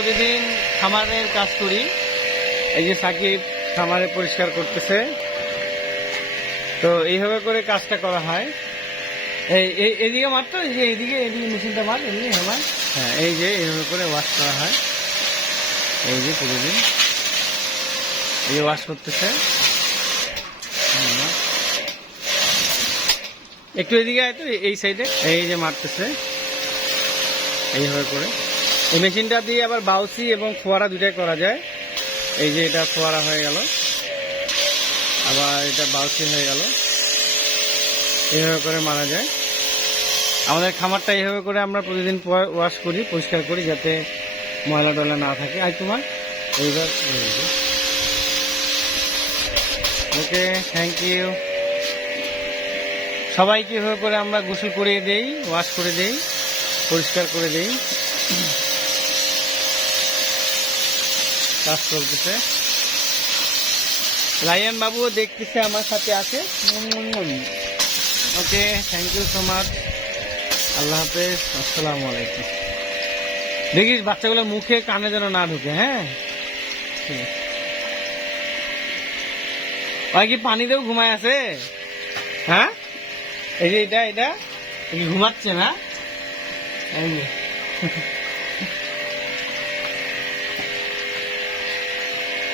প্রতিদিন খামারের কাজ করি। এই যে সাকিব খামারে পরিষ্কার করতেছে। তো এইভাবে করে কাজটা করা হয়। এই এদিকে মারতো এই যে এইদিকে এদিকে মেশিনটা মার এমনি আমার হ্যাঁ এই যে এইভাবে করে ওয়াশ করা হয়। এই যে প্রতিদিন। এই যে ওয়াশ করতেছে। একটু এদিকে আয় তো এই সাইডে এই যে মারতেছে। এইভাবে করে। এই মেশিনটা দিয়ে আবার বাউসি এবং ফোয়ারা দুটাই করা যায়। এই যে এটা ফোয়ারা হয়ে গেল। আবার এটা বাউসি হয়ে গেল। এইভাবে করে মারা যায়। আমাদের খামারটা এইভাবে করে আমরা প্রতিদিন ওয়াশ করি, পরিষ্কার করি যাতে ময়লা টয়লা না থাকে। আর তোমার? এইবার ওকে থ্যাংক ইউ সবাইকে এভাবে করে আমরা গোসল করিয়ে দেই ওয়াশ করে দেই, পরিষ্কার করে দেই। কাজ বাবুও দেখতেছে, আমার সাথে আছে। Okay thank you so much আল্লাহ হাফেজ, আসসালামু আলাইকুম। দেখিস, বাচ্চাগুলোর মুখে কানে যেন না ঢুকে হ্যাঁ। ওই কি পানিতেও ঘুমায় আছে? হ্যাঁ? এই যে এটা এটা? ঘুমাচ্ছে না? এই